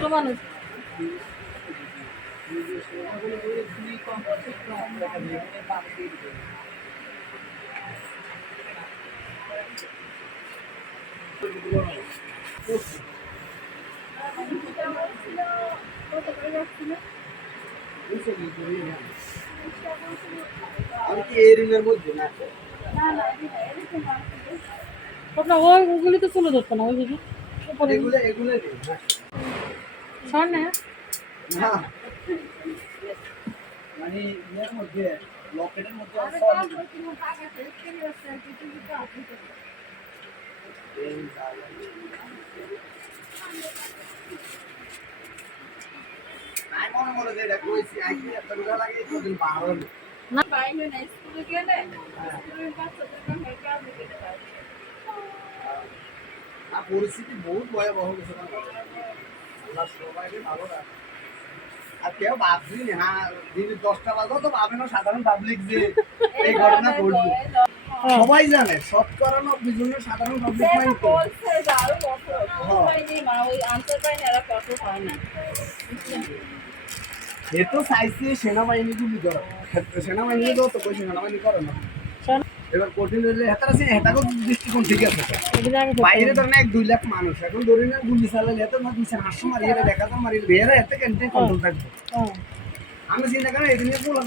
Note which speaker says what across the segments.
Speaker 1: ছোট মানুষ।
Speaker 2: আমি কি এই রুমের মধ্যে? না
Speaker 1: ওই ওগুলি তো তুলে ধরতো না ওই দিকে
Speaker 2: এগুলো এগুলো নেই
Speaker 1: সামনে
Speaker 2: না মানে ইয়ের মধ্যে লকেটের মধ্যে solid। এই জায়গা। আমি মনে মনে যে এটা কইছি, আজকে এত রোজা লাগে, কদিন বার হলো।
Speaker 1: না
Speaker 2: আর পরিস্থিতি বহুত ভয়াবহ গেছে আল্লাহ সবাইকে ভালো রাখে। আর কেউ ভাবছি হ্যাঁ দিন দশটা বাজো তো ভাবে না সাধারণ পাবলিক যে এই ঘটনা ঘটবে। সবাই জানে শতকরা নব্বই জনের সাধারণ পাবলিক মাইন্ড এ তো চাইছে সেনাবাহিনী গুলি করা সেনাবাহিনী তো কই সেনাবাহিনী করে না। এবার কঠিন হলে হেতার আছে হেতারও দৃষ্টিকোণ ঠিক আছে। বাইরে ধরেন এক দুই লাখ মানুষ এখন ধরে না গুলি চালালে এত না দুইশো হাঁসশো মারিয়ে দেখা তো মারিয়ে বেড়ে এত কেন কন্ট্রোল থাকবে।
Speaker 1: হ্যাঁ।
Speaker 2: আমি চিন্তা করেন এদিকে বললাম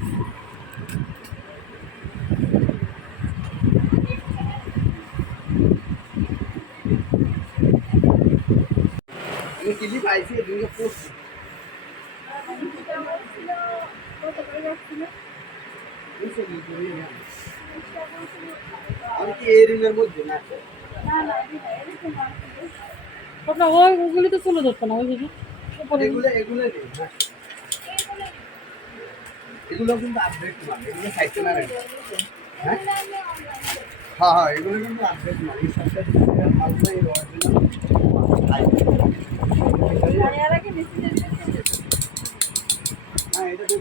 Speaker 2: টিভি পাইছি এদিকে পড়ছি। আমি কি এই রুমের মধ্যে না?
Speaker 1: আপনার ওই ওগুলি তো তুলে ধরতো না ওই দিকে
Speaker 2: এগুলো এগুলো। এগুলো কিন্তু আপডেট মাল এগুলো সাইতে না হ্যাঁ? হ্যাঁ হ্যাঁ এগুলো কিন্তু আপডেট মাল। এই সবটা